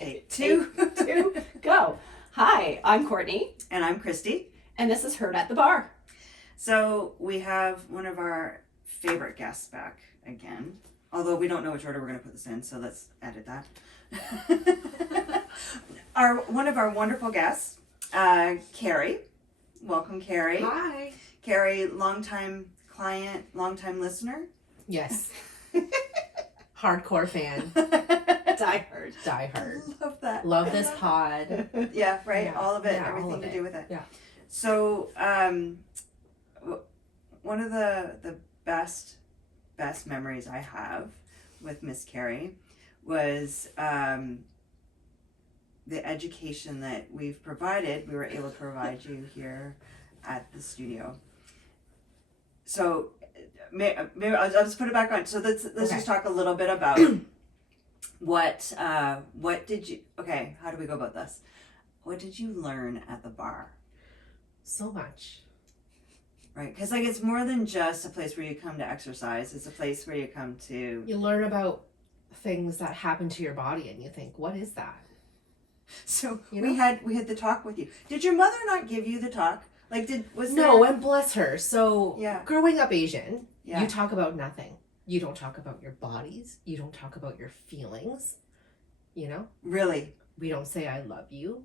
Take two, go. Hi, I'm Courtney. And I'm Kristy. And this is Heard at the Barre. So we have one of our favorite guests back again. Although we don't know which order we're going to put this in, so let's edit that. One of our wonderful guests, Carrie. Welcome, Carrie. Hi. Carrie, longtime client, longtime listener. Yes. Hardcore fan. Die hard. Love that. Love this pod. Yeah, right. Yeah. All of it. Yeah, Everything all of to it. do with it. Yeah. So, one of the best memories I have with Miss Carrie was the education that we've provided. We were able to provide you here at the studio. So, maybe I'll just put it back on. So let's just talk a little bit about what did you? Okay, how do we go about this? What did you learn at the bar? So much. Right, because like it's more than just a place where you come to exercise. It's a place where you come to. You learn about things that happen to your body, and you think, "What is that?" So You we know? had the talk with you. Did your mother not give you the talk? Like, No, and bless her. So, Yeah. growing up Asian, Yeah. you talk about nothing. You don't talk about your bodies. You don't talk about your feelings. You know, Really, we don't say "I love you."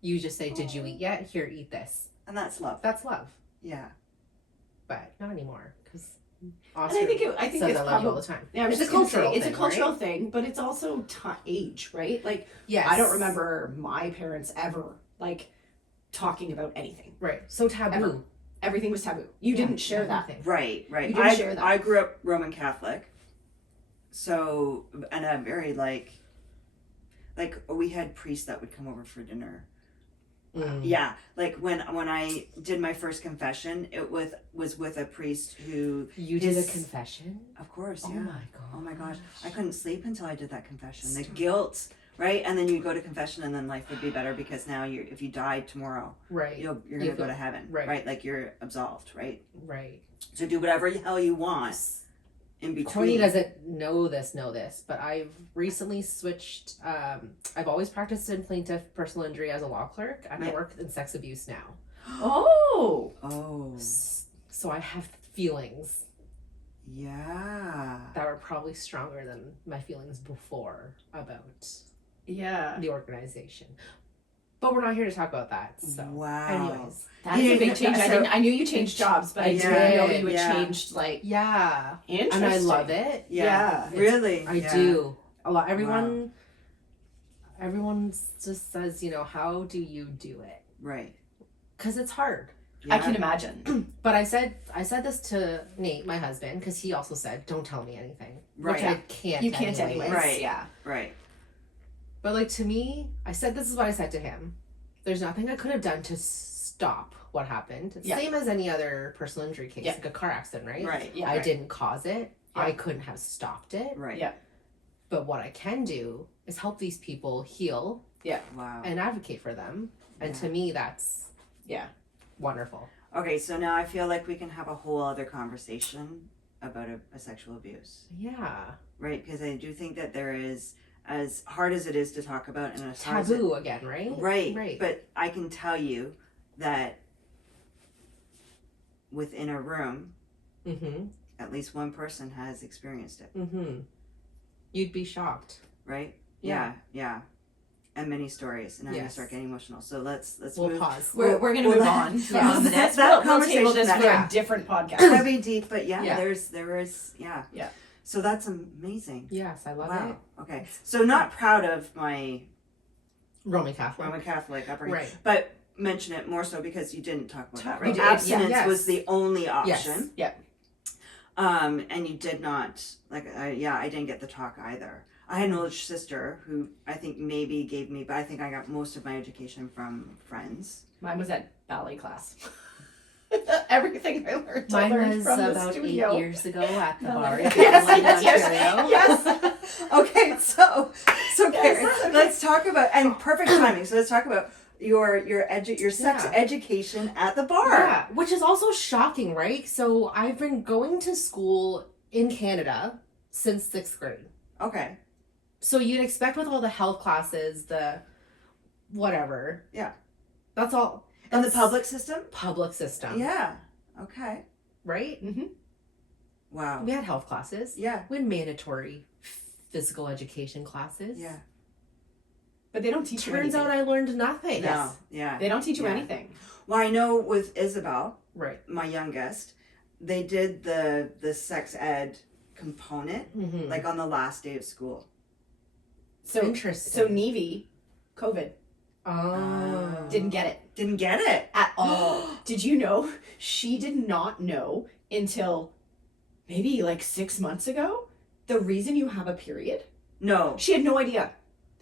You just say, "Did you eat yet? Here, eat this." and that's love. That's love. Yeah, But not anymore, because And I think says it's I love you all probably the time. yeah, I was It's a just gonna cultural say, it's a thing, cultural right? thing, but it's also age, right? Like Yes. I don't remember my parents ever like talking about anything. Right. So taboo. Ever. Everything was taboo. You didn't share that. Everything. right. You didn't share that. I grew up Roman Catholic, so and a very like we had priests that would come over for dinner. Mm. Yeah, like when I did my first confession, it was with a priest who. You did a confession? Of course, Oh yeah. my god. Oh my gosh, I couldn't sleep until I did that confession. The Stop. guilt, right? And then you go to confession, and then life would be better because now if you died tomorrow, Right. you're You gonna go feel- to heaven, right. right? Like you're absolved, right? Right. So do whatever the hell you want in between. Courtney doesn't know this, but I've recently switched. I've always practiced in plaintiff personal injury as a law clerk, and I Yeah. work in sex abuse now. Oh. Oh, So I have feelings yeah. that are probably stronger than my feelings before about Yeah. the organization. But we're not here to talk about that. So, Wow. anyways, That is a big change. So- I knew you changed jobs, but I Yeah. didn't know you had Yeah. changed like yeah, interesting. and I love it. Yeah, Yeah. really. I Yeah. do a lot. Everyone just says, how do you do it? Right. Because it's hard. I Yeah. can imagine. But I said this to Nate, my husband, because he also said, "Don't tell me anything," which Right. I can't. You can't anyways. Right. Yeah. Right. But like to me, this is what I said to him. There's nothing I could have done to stop what happened. Yeah. Same as any other personal injury case, Yeah. like a car accident, right? Right. Yeah. I right. didn't cause it. Yeah. I couldn't have stopped it. Right. Yeah. But what I can do is help these people heal Wow. and advocate for them. And Yeah. to me, that's Yeah. wonderful. Okay, so now I feel like we can have a whole other conversation about a sexual abuse, Yeah. right? Because I do think that there is, as hard as it is to talk about, and as hard as Taboo again, right? right? Right. But I can tell you that within a room, Mm-hmm. at least one person has experienced it, Mm-hmm. You'd be shocked. right? Yeah. Yeah. And many stories, and I'm gonna Yes. start getting emotional. So let's We'll move. pause. We're going to Well, move that- on yeah. from That- this. that We'll table this conversation, for yeah. a different podcast. Heavy, deep, but yeah, Yeah. there is, yeah. Yeah. So that's amazing. Yes, I love Wow. it. Okay. So not proud of my Roman Catholic. Roman Catholic upbringing, Right. but mention it more so because you didn't talk about that, We right? did, Abstinence yes. was the only Yes. option. Yep. And you did not I didn't get the talk either. I had an older sister who I think maybe gave me, but I think I got most of my education from friends. Mine was at ballet class. Everything I learned Mine was from the about studio. 8 years ago at the bar in Yes, Tagline, yes, Ontario. yes. Okay, so Carrie, Yes, okay. let's talk about, and perfect timing. So let's talk about your sex Yeah. education at the bar. Yeah, which is also shocking, right? So I've been going to school in Canada since 6th grade. Okay. So you'd expect with all the health classes, the whatever. Yeah. That's all. And the That's public system? public system. Yeah. Okay. Right? Mm-hmm. Wow. We had health classes. Yeah. We had mandatory physical education classes. Yeah. But they don't teach you Turns anything. out I learned nothing. No. Yeah. They don't teach you Yeah. anything. Well, I know with Isabel, Right. my youngest, they did the sex ed component Mm-hmm. like on the last day of school. So Interesting. So Nevi, COVID, Oh. didn't get it Didn't get it. at all. Did you know she did not know until maybe like 6 months ago the reason you have a period? No. She had no idea.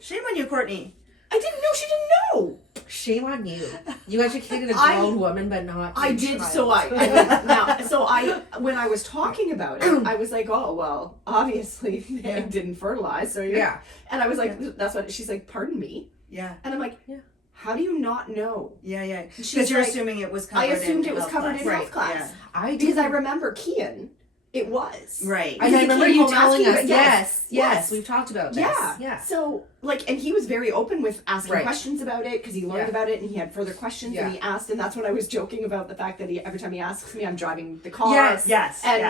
Shame on you, Courtney. I didn't know she didn't know. Shame on you. You educated a I- grown woman, but not I a did. child. So I when I was talking about it, I was like, oh well, obviously they didn't fertilize, so you're, Yeah. And I was like, that's what she's like. Pardon me, Yeah. and I'm like, Yeah. how do you not know? Yeah, yeah. She's Because you're like, assuming it was covered I assumed in it was health covered class. in Right, health class I because I didn't- remember Kian, it was Right. And I He remember came you home telling asking us, about- yes, yes. we've talked about this. Yeah. Yeah. So, like, and he was very open with asking Right. questions about it because he learned Yeah. about it and he had further questions Yeah. and he asked, and that's when I was joking about the fact that every time he asks me, I'm driving the car. Yes. Yes. And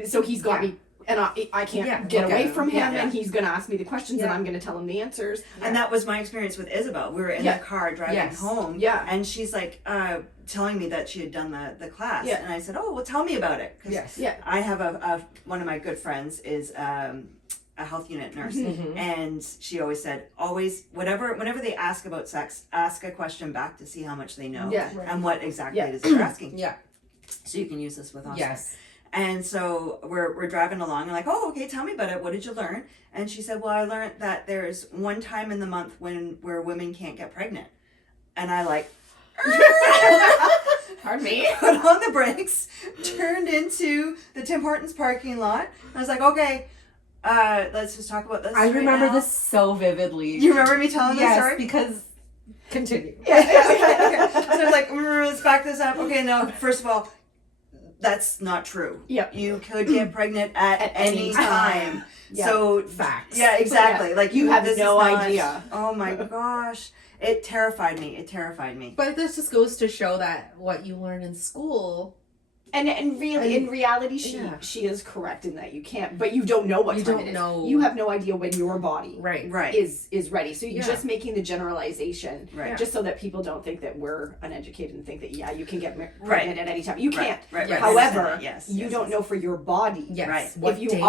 yes. so he's got Yeah. me, and I can't Yeah, get look away at him. from him, Yeah, yeah. and he's gonna ask me the questions, and Yeah. I'm gonna tell him the answers. And that was my experience with Isabel. We were in Yeah. the car driving Yes. home. Yeah. And she's like telling me that she had done the class. Yeah. And I said, oh, well, tell me about it. 'Cause Yes. Yeah. I have one of my good friends is a health unit nurse. Mhm. And she always said, always, whenever they ask about sex, ask a question back to see how much they know. Yeah. Right. And what exactly Yeah. it is they're asking. Yeah. So you can use this with us. Yes. And so we're driving along and like, oh, okay, tell me about it. What did you learn? And she said, well, I learned that there's one time in the month where women can't get pregnant. And I like Pardon me. put on the brakes, turned into the Tim Hortons parking lot. I was like, okay, let's just talk about this. I right remember now. this so vividly. You remember me telling this Yes, story? because continue. Yeah, okay. So I was like, let's back this up. Okay, no, first of all, that's not true. Yep. You could get pregnant at any time. Yeah. So Facts. yeah, exactly. Yeah. Like You have this no is not- idea. Oh my gosh, it terrified me. It terrified me. But this just goes to show that what you learn in school, And really, And- in reality, yeah. she is correct in that you can't, but you don't know what You time don't it is. know. You have no idea when your body right? Right. is ready. So you're Yeah. just making the generalization, Right. just so that people don't think that we're uneducated and think that you can get Right. pregnant at any time. You Right. can't. Right. Yes. Right. I understand However, that. Yes. you yes, don't yes. know for your body. Yes. Right. What if you day?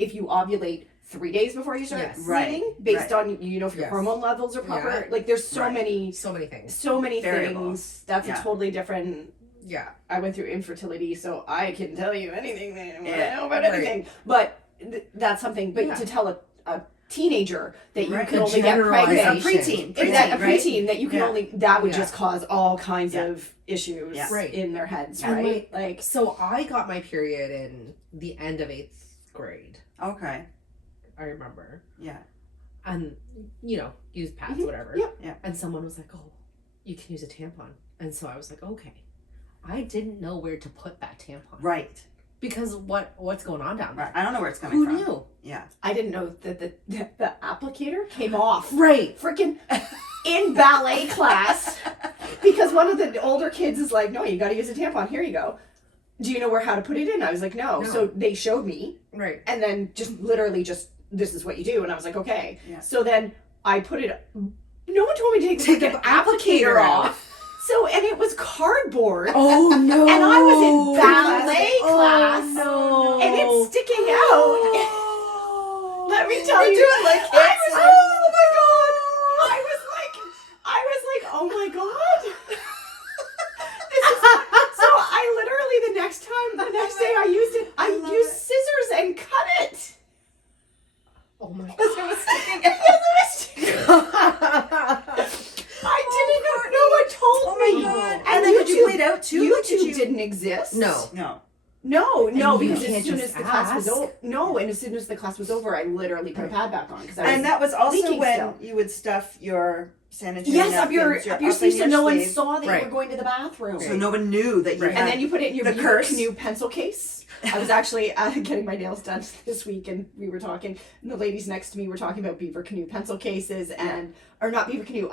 if you ovulate 3 days before you start Yes. bleeding, Right. based Right. on if your Yes. hormone levels are proper. Yeah. Like there's so Right. many so many things. Variables. things. That's Yeah. a totally different. Yeah. I went through infertility, so I can tell you anything that Yeah. I know about Right. anything. But that's something. But Yeah. to tell a teenager that you Right. can The only get A pregnant. preteen. Exactly, a right? preteen that you can Yeah. only that would Yeah. just cause all kinds Yeah. of issues Yeah. Right. in their heads, And right? Like So I got my period in the end of 8th grade. Okay. I remember. Yeah. And use pads, Mhm. whatever. Yeah. Yeah. And someone was like, "Oh, you can use a tampon." And so I was like, "Okay." I didn't know where to put that tampon. Right. Because what's going on down there? Right. I don't know where it's coming Who from. knew? Yeah. I didn't know that the applicator came off Right. freaking in ballet class because one of the older kids is like, "No, you got to use a tampon. Here you go. Do you know how to put it in?" I was like, "No." No. So they showed me, Right. and then just literally just this is what you do, and I was like, "Okay." Yeah. So then I put it. No one told me to take the Take the freaking applicator applicator out. off. So and it was cardboard. Oh no. And I was in ballet class, no. and it's sticking out. Let me tell you, doing like I kids. was, oh my god! I was like, oh my god! This is, so I literally the next day I used it, I love used it. scissors and cut it. Oh my god. Because it was sticking out. I didn't know. No one told Oh me. my god. And And then did you YouTube- bleed out too? Like, did YouTube you... didn't exist. No. No. No, you because can't as soon just as the class was ask. over, and as soon as the class was over, I literally put a pad back on because I was. And that was also leaking when still. you would stuff your sanitary Yes, up your napkins, you're sleeve, in so your no one sleeve. saw that Right. you were going to the bathroom. So no one knew that you Right. had. And then you put it in your the Beaver curse. Canoe pencil case. I was actually getting my nails done this week, and we were talking, and the ladies next to me were talking about Beaver Canoe pencil cases, and or not Beaver Canoe,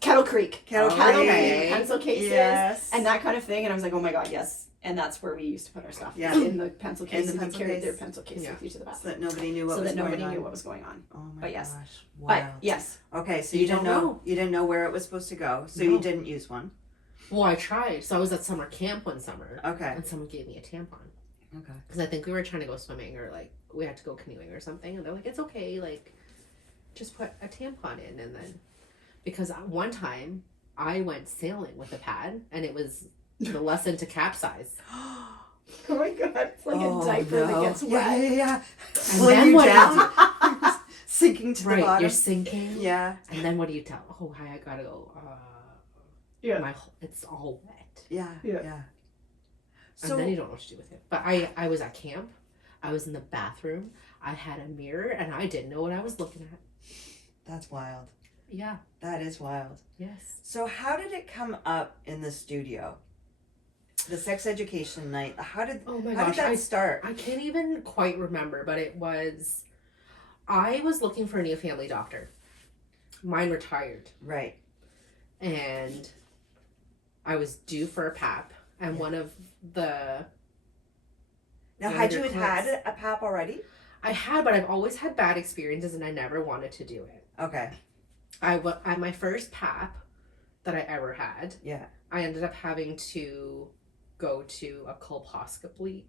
Kettle Creek, Kettle Kettle Creek. Creek pencil cases, Yes. and that kind of thing. And I was like, oh my god, yes. And that's where we used to put our stuff. Yeah. In the pencil case. In the and pencil you carried case. their pencil case Yeah. with you to the So bathroom. that nobody knew what So was that going nobody on. knew what was going on. Oh my But yes. gosh. Wow. But yes. Okay, so You you didn't don't know. know. You didn't know where it was supposed to go, so No. you didn't use one. Well, I tried. So I was at summer camp one summer, Okay. and someone gave me a tampon Okay. because I think we were trying to go swimming or like we had to go canoeing or something, and they're like, "It's okay, like just put a tampon in." And then because one time I went sailing with a pad, and it was the lesson to capsize. Oh my god, it's like Oh, a diaper no. that gets Yeah, wet. yeah, yeah. And Pulling then you what down, sinking to the Right, bottom. you're sinking. Yeah, And then what do you tell? Oh, hi, I gotta go. Yeah. It's all wet. yeah, Yeah. yeah. And then you don't know what to do with it. But I was at camp. I was in the bathroom. I had a mirror, and I didn't know what I was looking at. That's wild. Yeah. That is wild. Yes. So how did it come up in the studio? The sex education night. Oh my how gosh. did that start? I can't even quite remember, but it was. I was looking for a new family doctor. Mine retired, Right. and I was due for a PAP, and one of the Now, One had of you your had clients. a PAP already? I had, but I've always had bad experiences, and I never wanted to do it. Okay. At my first PAP that I ever had, Yeah. I ended up having to go to a colposcopy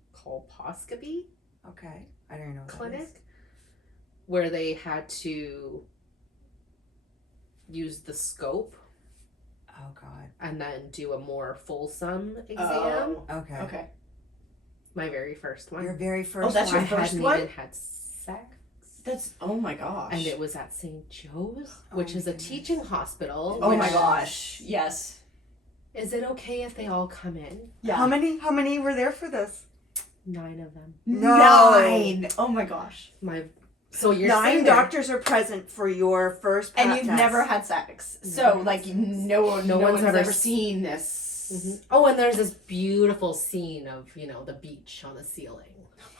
Okay. I don't know what that is. clinic where they had to use the scope Oh God. and then do a more fulsome exam. Oh. Okay. Okay. My very first one. Your very first that's one. your I first hadn't one? even had sex. That's oh my gosh. And it was at St. Joe's, Oh which my is a goodness. teaching hospital. oh my which- gosh. Yes. Is it okay if they all come in? Yeah. How many were there for this? 9 of them. No. 9. Oh my gosh. So you're 9 sitting there- doctors are present for your first PAP And you've test. never had sex. So Never had like sex. no one's ever ever s- seen this. Mhm. Oh, and there's this beautiful scene of, the beach on the ceiling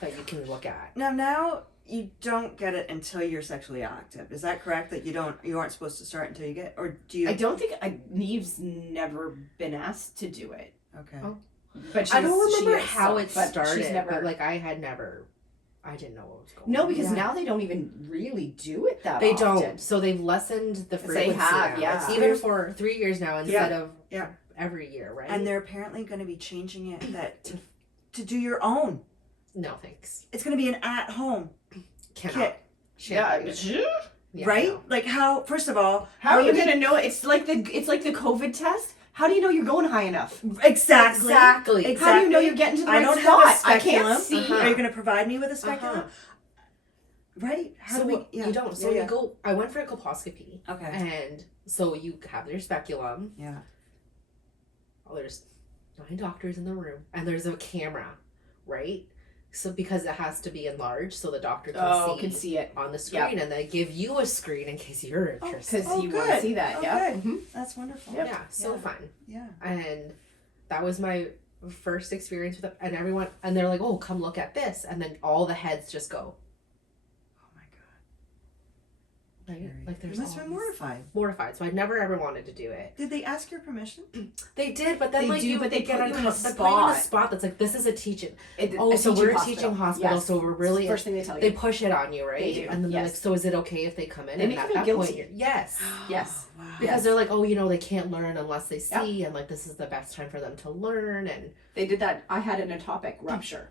that you can look at. Now you don't get it until you're sexually active. Is that correct? That you aren't supposed to start until you get, or do you? I don't think Neve's never been asked to do it. Okay. Oh. But I don't she remember is, how so- it but started, She's never. but I didn't know what was going No, on. because Yeah. now they don't even really do it that They often. don't. So they've lessened the They frequency have, now. yeah. It's even for 3 years now instead of Yeah. every year, right? And they're apparently going to be changing it that to do your own. no thanks. It's going to be an at-home Cannot. kit, Yeah. Yeah, right? no. Like how? First of all, How are you gonna know? It's like the COVID test. How do you know you're going high enough? Exactly. Exactly. How do you know you're getting to the I right don't spot? have a I speculum. can't see. Uh-huh. Are you going to provide me with a speculum? Uh-huh. Right? How So do we? Yeah. you don't. So yeah, you go. I went for a colposcopy, yeah. Okay. and so you have your speculum. Yeah. Oh, there's 9 doctors in the room, and there's a camera, right? So because it has to be enlarged, so the doctor can see it on the screen, and they give you a screen in case you're interested. because Oh, you want good. to see that. Oh, yeah. good. Mhm. That's wonderful. Yep. Yeah, so Yeah. fun. Yeah. And that was my first experience with it. And everyone, and they're like, "Oh, come look at this," and then all the heads just go, Oh my God. right? Carrie. Like there's You must have all been these- mortified. mortified. So I never ever wanted to do it. Did they ask your permission? They did, but then They like do, you, but they get put you in a they put you in a spot. spot that's like, this is a teaching. It- Oh, a so we're a hospital. teaching hospital, Yes. so we're really First thing they tell you. they push it on you, right? They do, And then they're yes. like, so is it okay if they come in? They and make at you that feel point, guilty. yes. Yes. Wow. Because Yes. they're like, oh, they can't learn unless they see, and like this is the best time for them to learn, and They did that. I had an ectopic rupture,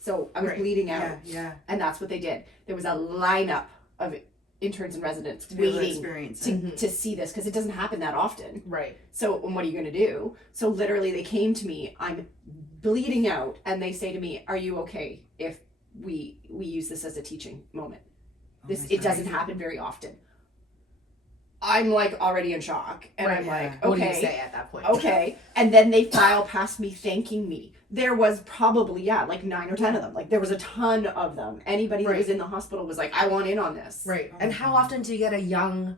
so I was Right. bleeding out, Yeah. Yeah. and that's what they did. There was a lineup of interns and residents To be able to waiting experience to, it. to see this because it doesn't happen that often. right. So and what are you going to do? So literally they came to me, I'm bleeding out, and they say to me, are you okay if we use this as a teaching moment? Oh This my it God. doesn't happen very often. I'm like already in shock. And Right, I'm like, What do you okay. say at that point? Okay. And then they file past me thanking me. There was probably, like 9 or 10 of them. Like there was a ton of them. Anybody that Right. was in the hospital was like, I want in on this. Right. Oh And my how God. often do you get a young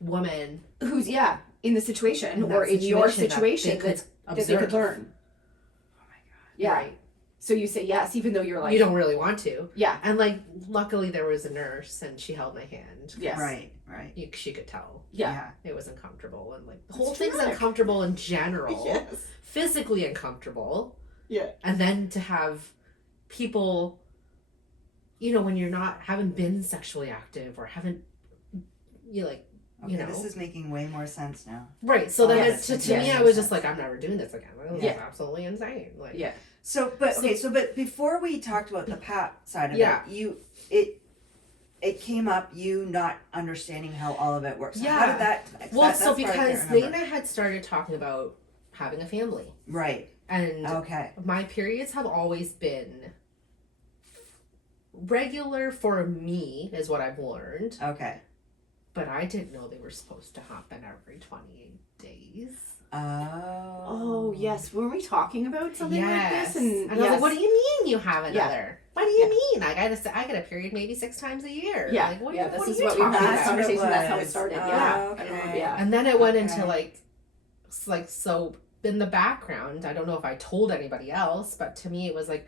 woman Who's, in the situation in that or in your situation that they that could they could observe? learn. Oh my God. Yeah. Right. So you say yes, even though you're like, You don't really want to. yeah. And like, luckily there was a nurse and she held my hand. Yes. Right. She could tell Yeah. it was uncomfortable, and like the That's whole thing's traumatic. uncomfortable in general. Yes. Physically uncomfortable. Yeah. And then to have people, when you're haven't been sexually active or haven't, Okay, this is making way more sense now. right. So then Yes, to me, yes, I was yes. just like, I'm never doing this again. Like, this Yeah. is absolutely insane. Like, Yeah. But before we talked about the PAP side of Yeah. it, it came up you not understanding how all of it works. So how Yeah. did that? Well, that's so part I can't because remember. Lena had started talking about having a family, Right. and Okay. my periods have always been regular for me, is what I've learned. Okay. But I didn't know they were supposed to happen every 28 days. Oh. Oh, yes. Were we talking about something like this? And I was like, what do you mean you have another? What do you Yeah. mean? I get a period maybe 6 times a year. Yeah. Like, what, Yeah, what this are is you what we talking had That's this what about? it conversation. That's how it was. started. Oh, Yeah. okay. I remember, yeah. And then it went into Okay. like so in the background. I don't know if I told anybody else, but to me it was like,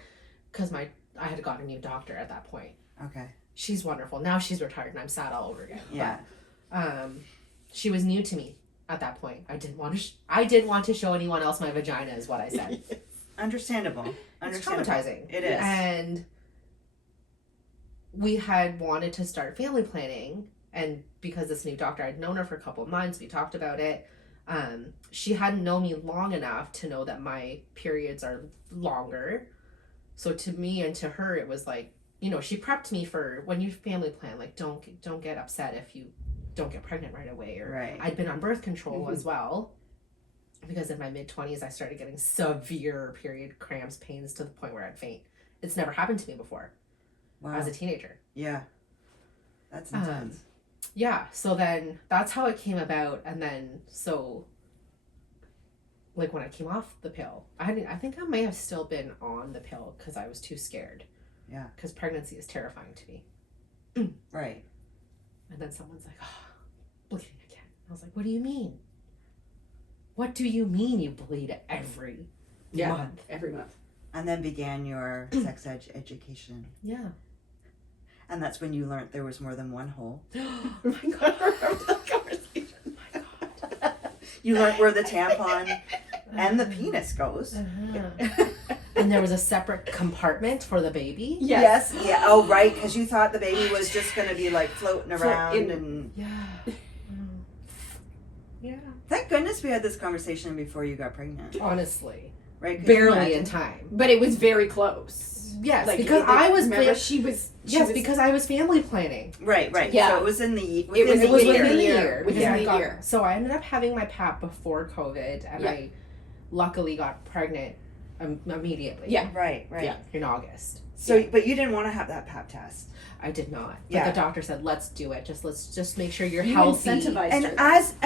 because I had got a new doctor at that point. Okay. She's wonderful. Now she's retired and I'm sad all over again. Yeah. But, she was new to me at that point. I didn't want to show anyone else my vagina, is what I said. Understandable. It's Understandable. traumatizing. It is. And we had wanted to start family planning, and because this new doctor, I'd known her for a couple of months, we talked about it. She hadn't known me long enough to know that my periods are longer. So to me and to her, it was like, she prepped me for when you family plan, like don't get upset if you don't get pregnant right away. Or Right. I'd been on birth control as well, because in my mid-20s I started getting severe period cramps, pains to the point where I'd faint. It's never happened to me before. Wow. As a teenager. Yeah. That's intense. Yeah, so then that's how it came about. And then so like when I came off the pill, I think I may have still been on the pill because I was too scared. Yeah. Because pregnancy is terrifying to me. Right. And then someone's like, oh, bleeding again. I was like, what do you mean? What do you mean you bleed every month? Every month. And then began your sex education. Yeah. And that's when you learned there was more than one hole. Oh my God, I remember that conversation. You learned where the tampon and the penis goes. Uh-huh. And there was a separate compartment for the baby. Yes. Yeah. Oh, right. Because you thought the baby was just going to be like floating around and. Yeah. Yeah. Thank goodness we had this conversation before you got pregnant. Honestly. Right? Could you Barely imagine? in time. But it was very close. Yes, Like, because it- I was remember, plan- she was. because I was family planning. Right. Yeah. So it was in the. It was It was the year. within the Yeah. year. Within because the I got- year. So I ended up having my PAP before COVID, and Yeah. I luckily got pregnant immediately. Yeah. Right. Yeah. In August. So, but you didn't want to have that pap test. I did not. But Yeah. the doctor said, let's do it. Let's just make sure you're You healthy. incentivized And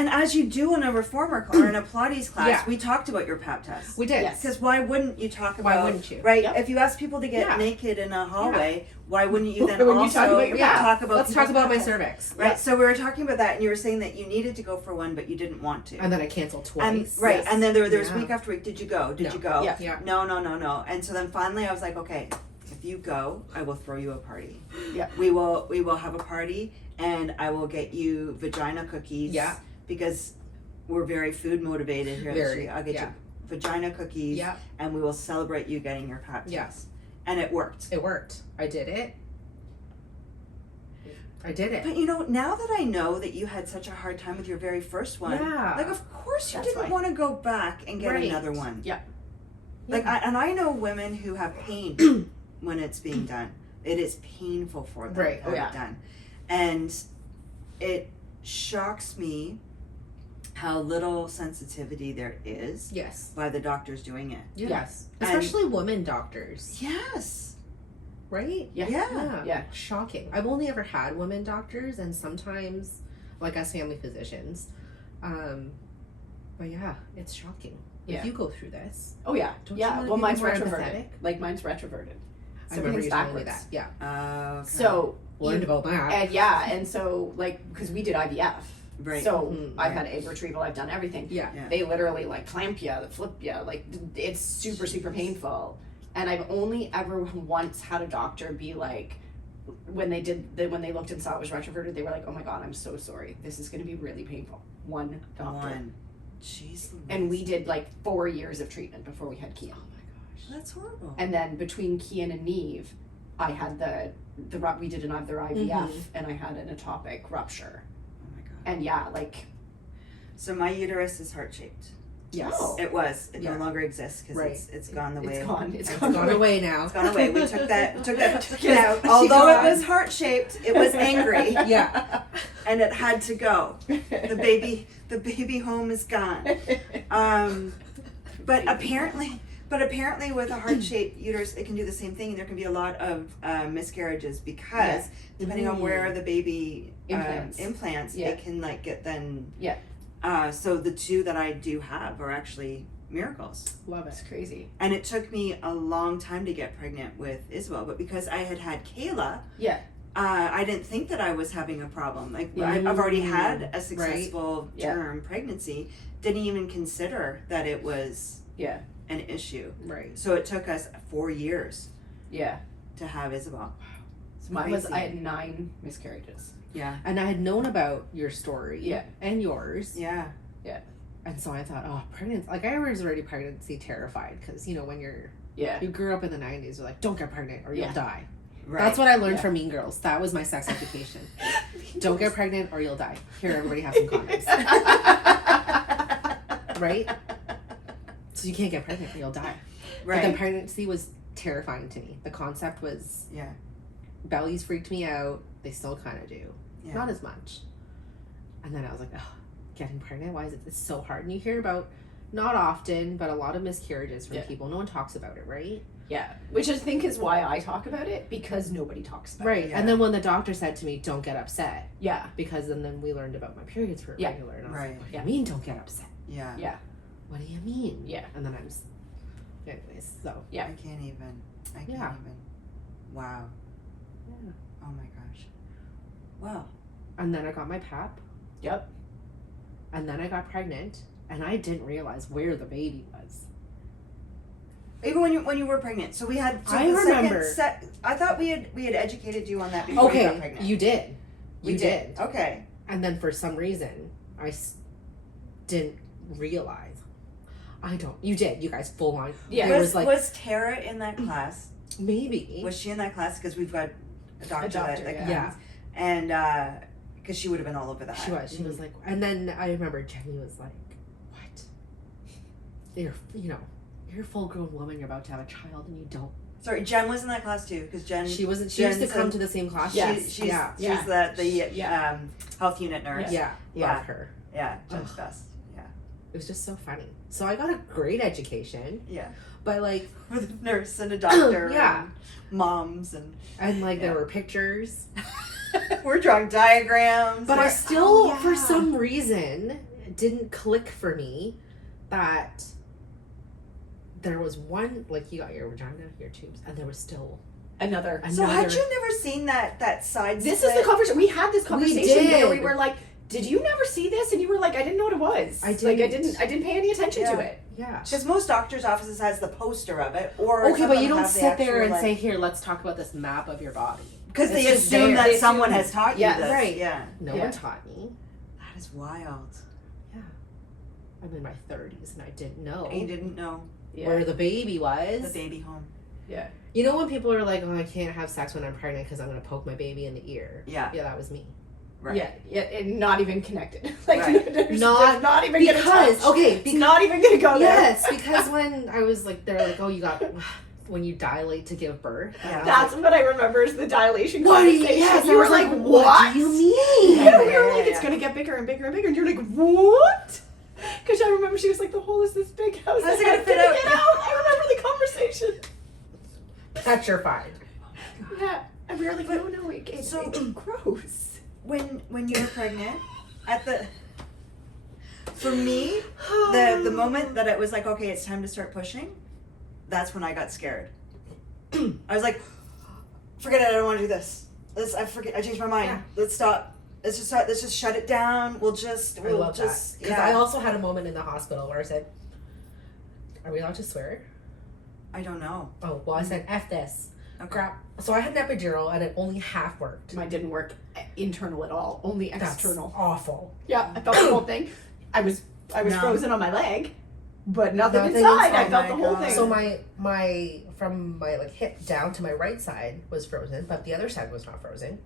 her. as you do in a reformer class or in a Pilates class, Yeah. we talked about your pap test. We did. Yes. Because why wouldn't you talk Why about? wouldn't you? Right. Yep. If you ask people to get Yeah. naked in a hallway, why wouldn't you then When you also talk about your Yeah. talk about? Let's talk people's about my pap tests? cervix. Right. So we were talking about that, and you were saying that you needed to go for one, but you didn't want to. And then I canceled And twice. right, Yes. and then there was Yeah. week after week. Did you go? Did No. you go? Yeah. Yeah. No. And so then finally, I was like, okay, if you go, I will throw you a party. Yeah. We will have a party, and I will get you vagina cookies. Yeah. Because we're very food motivated here. Very, I'll get yeah. you vagina cookies. Yeah. And we will celebrate you getting your pap test. Yeah. And it worked. It worked. I did it. But you know, now that I know that you had such a hard time with your very first one, Yeah. like of course you That's didn't why. want to go back and get Right. another one. Yeah. Like I know women who have pain when it's being done. It is painful for them Right. to have Yeah. it done. And it shocks me how little sensitivity there is Yes. by the doctors doing it. Yes. And- Especially women doctors. Yes. Right? Yeah. Yeah. Yeah. Shocking. I've only ever had women doctors, and sometimes like as family physicians. But yeah, it's shocking. Yeah. If you go through this, Oh yeah. Don't you Yeah. wanna Well, be mine's more retroverted. empathetic? Like mine's retroverted. I So remember everything's you telling me backwards. that. Yeah, Okay. So learned you- about that. and yeah, and so like because we did IVF, Right. so Mhm. I've had egg retrieval, I've done everything. Yeah. Yeah. They literally like clamp you, flip you, like it's super painful. And I've only ever once had a doctor be like, when they looked and saw it was retroverted, they were like, "Oh my god, I'm so sorry. This is going to be really painful." One doctor. One. Jeez. And we Louise. did like 4 years of treatment before we had Kian. That's horrible. And then between Kian and Neve, I had we did another IVF and I had an ectopic rupture. Oh my god. And yeah, like So my uterus is heart shaped. Yes. Oh. It was. It Yeah. no longer exists because Right. it's gone the way. it's gone. It's It's gone. gone away now. It's gone away. We took that took it out. She Although gone. it was heart shaped, it was angry. Yeah. And it had to go. The baby home is gone. But apparently with a heart shaped uterus, it can do the same thing. There can be a lot of miscarriages because depending on where the baby implants, Yeah. it can like get then. Yeah. So the two that I do have are actually miracles. Love it. It's crazy. And it took me a long time to get pregnant with Isabel, but because I had Kayla, Yeah. I didn't think that I was having a problem. Like Yeah. I've already had a successful Yeah. term pregnancy. Didn't even consider that it was Yeah. an issue. Right. So it took us 4 years Yeah. to have Isabel. So mine was, Crazy. I had 9 miscarriages. Yeah. And I had known about your story. Yeah. And yours. Yeah. And so I thought, oh, pregnancy. Like I was already pregnancy terrified because when Yeah. you grew up in the 90s, you're like, don't get pregnant or you'll Yeah. die. Right. That's what I learned Yeah. from Mean Girls. That was my sex education. Don't get pregnant or you'll die. Here, everybody have some condoms. Right? So you can't get pregnant or you'll die. But then Right. pregnancy was terrifying to me. The concept was, Yeah. bellies freaked me out. They still kind of do. Yeah. Not as much. And then I was like, oh, getting pregnant? Why is it? It's so hard. And you hear about, not often, but a lot of miscarriages from Yeah. people. No one talks about it, right? Yeah. Which I think is why I talk about it, because nobody talks about Right. it. Yeah. And then when the doctor said to me, don't get upset, Yeah. because then we learned about my periods were Yeah. irregular. And I was Right. like, what do Yeah. you mean don't get upset? Yeah. Yeah. What do you mean? Yeah. And then I was, anyways, so. Yeah. I can't even. Yeah. Wow. Yeah. Oh my gosh. Well. And then I got my PAP. Yep. And then I got pregnant. And I didn't realize where the baby was. Even when you were pregnant, so we had. So I the remember. I thought we had educated you on that before you got Okay, pregnant. you did. We You did. Okay. And then for some reason, I didn't realize. I don't. You did. You guys full on. Yeah. There Was was like was Tara in that class? maybe. Was she in that class? Because we've got a doctor, doctor, that yeah. Yeah. comes. And because she would have been all over that. She was. She was like, and then I remember Jenny was like, "What? You're a full-grown woman. You're about to have a child, and you don't." Sorry, Jen was in that class too. Because Jen. She wasn't. She used to Jen's come a- to the same class. Yes. She's Yeah. she's Yeah. the Yeah. health unit nurse. Yeah. Yeah. Love her. Yeah. Jen's Ugh. best. Yeah. It was just so funny. So I got a great education, Yeah. but like, With a nurse and a doctor. Yeah. And moms and there Yeah. were pictures. we're drawing diagrams. But I We're- still, oh, for yeah. some reason, it didn't click for me that there was one, like you got your vagina, your tubes, and there was still Another. So had another- you never seen that side? This is split? the conversation. We had this conversation where we did. were like, "Did you never see this?" And you were like, "I didn't know what it was." I Like I didn't. didn't pay any attention Yeah. to it. Yeah. Because most doctors' offices has the poster of it, or Okay, some but of you them don't have the sit there actual, and like- say, "Here, let's talk about this map of your body." because they it's just assume there. that They someone assume- has taught you Yes. this. Right. Yeah, No Yeah. one taught me. that is wild. Yeah. I'm in my 30s and I didn't know And you didn't know where the baby was. the baby home. Yeah. You know when people are like, "Oh, I can't have sex when I'm pregnant because I'm going to poke my baby in the ear." Yeah, Yeah, that was me. right. Yeah. Yeah. And not even connected. Like Right. there's Not- not even gonna Because touch. okay, It's not even gonna go there. yes, because when I was like, they're like, "Oh, you got when you dilate to give birth." And I was That's what I remember is the dilation What do you, conversation. yes, you I were was like, like, "What do you mean?" And we were like, Yeah. "It's gonna get bigger and bigger and bigger," and you're like, "What?" Because I remember she was like, "The hole is this big. How's How's the it gonna head fit gonna out?" get out?" I remember the conversation. Petrified. Yeah, and we were like, "No, it's So- gross." When you were pregnant, For me, the moment that it was like, okay, it's time to start pushing, that's when I got scared. I was like, forget it, I don't want to do this. I changed my mind. Yeah. Let's stop. Let's just shut it down. We'll just because I also had a moment in the hospital where I said, "Are we allowed to swear?" I don't know. Oh well, I said F this. Okay. Crap. So I had an epidural and it only half worked. Mine didn't work internal at all, only That's external. awful. Yeah, I felt the whole thing. I was No. frozen on my leg, but nothing Nothing inside. I inside. felt Oh the my whole God. thing. So my from my like hip down to my right side was frozen, but the other side was not frozen.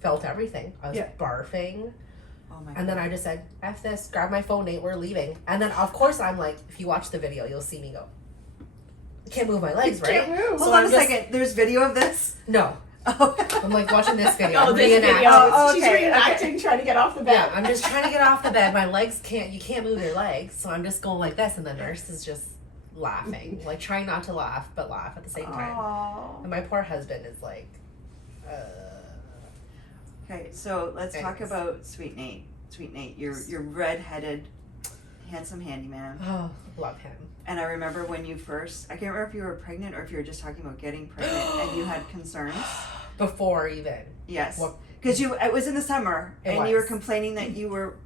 Felt everything. I was Yeah. barfing. Oh my And then God. I just said, F this, grab my phone, Nate, we're leaving. And then of course I'm like, if you watch the video, you'll see me go. I can't move my legs, right? Can't move. Hold I'm on a second. There's video of this. No. Oh. I'm like watching this video. Oh, this reenacting. video. Oh, She's okay, reenacting, trying to get off the bed. Yeah, I'm just trying to get off the bed. My legs you can't move your legs. So I'm just going like this. And the nurse is just laughing. Like trying not to laugh, but laugh at the same time. Oh. And my poor husband is like, Okay, so let's talk Thanks. about Sweet Nate. Sweet Nate, you're red-headed, handsome handyman. oh, love him. And I remember when you first, I can't remember if you were pregnant or if you were just talking about getting pregnant and you had concerns. Before even. Yes. What- Because it was in the summer It and you were was. complaining that you were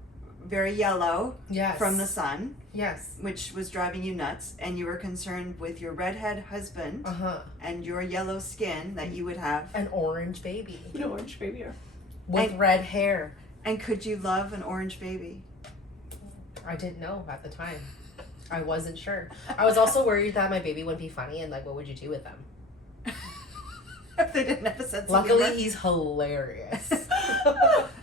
very yellow Yes. from the sun, Yes. which was driving you nuts, and you were concerned with your redhead husband Uh-huh. and your yellow skin that you would have. An orange baby. An orange baby. With And- red hair. And could you love an orange baby? I didn't know at the time. I wasn't sure. I was also worried that my baby wouldn't be funny and like what would you do with them? If they didn't have a sense of Luckily humor. he's hilarious.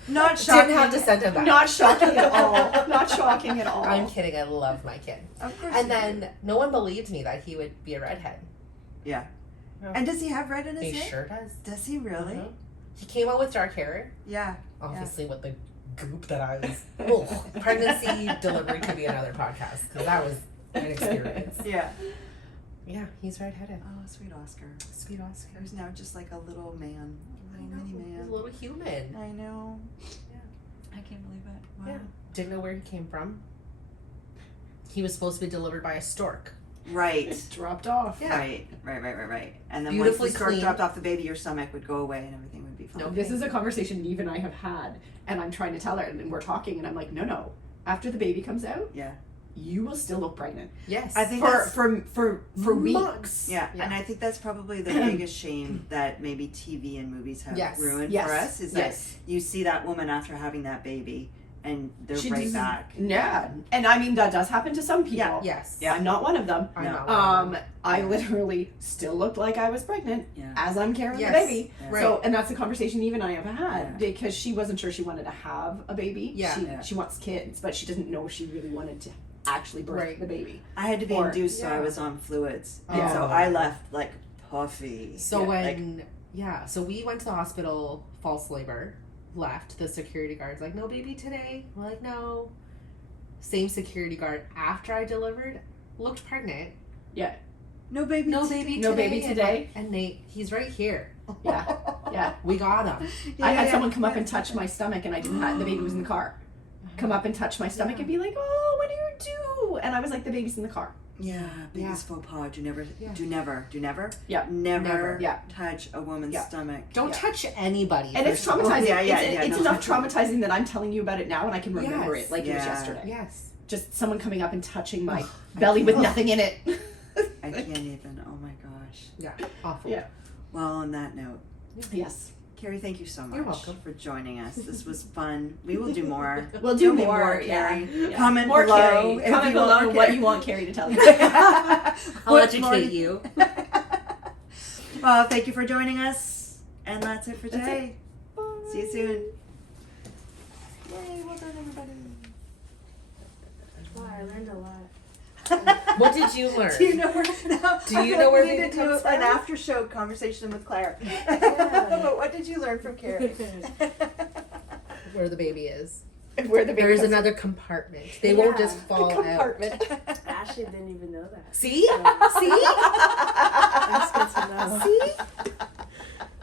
Not shocking. Didn't have to send him back. Not shocking at all. Not shocking at all. I'm kidding, I love my kid. Of course. And you then do. no one believed me that he would be a redhead. Yeah. And does he have red in his He hair? sure does. Does he really? Uh-huh. He came out with dark hair. Yeah. Obviously with the goop that I was. Oh, pregnancy, delivery could be another podcast because that was an experience. Yeah. Yeah, he's redheaded. Oh, sweet Oscar. Sweet Oscar. Who's now just like a little man. A I little know. mini He's a man. little human. I know. Yeah. I can't believe it. Wow. Yeah. Didn't know where he came from. He was supposed to be delivered by a stork. Right. It dropped off. Yeah. Right. And then Beautifully once the stork clean. dropped off the baby, your stomach would go away and everything would be fine. No. This is a conversation Neve and I have had, and I'm trying to tell her, and we're talking, and I'm like, no. After the baby comes out, Yeah. you will still look pregnant Yes. I think for that's, for weeks. Months. yeah, Yeah. and I think that's probably the biggest shame that maybe TV and movies have Yes. ruined Yes. for us is Yes. that you see that woman after having that baby and they're She right doesn't- back. Yeah, and I mean that does happen to some people. Yeah. Yes. Yeah. I'm not one of them. I'm No. not one of them. I literally still looked like I was pregnant Yeah. as I'm carrying Yes. the baby. Yeah. Right. So, and that's a conversation Eve and I have had Yeah. because she wasn't sure she wanted to have a baby. Yeah. She, Yeah. she wants kids, but she doesn't know if she really wanted to actually birth Right. the baby. I had to be Or- induced, so I yeah. was on fluids, Oh. and so I left like puffy. So Yeah, when so we went to the hospital, false labor, left. The security guard's like, no baby today. We're like, no. Same security guard after I delivered looked pregnant. no baby, No today. baby No today. baby today. And Nate, he's right here. Yeah. Yeah. We got him. Yeah, I had yeah, someone come up yeah. and touch my stomach, and I didn't have the baby was in the car. Come up and touch my stomach and be like, "Oh, what do you do?" And I was like, "The baby's in the car." Yeah, biggest Yeah. faux pas. Do never, Yeah. do never, Yeah. never, Yeah. touch a woman's Yeah. stomach. Don't Yeah. touch anybody. And it's first of all. traumatizing. Yeah, yeah, it's yeah, it's no. enough traumatizing that I'm telling you about it now, and I can remember Yes. it like it was Yeah. yesterday. Yes. Just someone coming up and touching my Ugh, belly with ugh. nothing in it. I can't even. Oh my gosh. Yeah. Awful. Yeah. Well, on that note, Yes. Carrie, thank you so much You're welcome. for joining us. This was fun. We will do more. We'll do Tell me more. Yeah. Carrie. Yeah. Comment more below. Carrie. if Comment you want below more what Carrie. you want Carrie to tell you. I'll What educate more- you. Well, thank you for joining us, and that's it for That's it. today. See you soon. Yay! Well done, everybody. Wow, I learned a lot. What did you learn? Do you know where? No, Do you I know where we need baby to do comes an from? after show conversation with Claire? Yeah. But what did you learn from Carrie? Where the baby is. Where the baby There's comes- another compartment. They won't Yeah. just fall out. compartment. Ashley didn't even know that. See? See? That's good to know. See?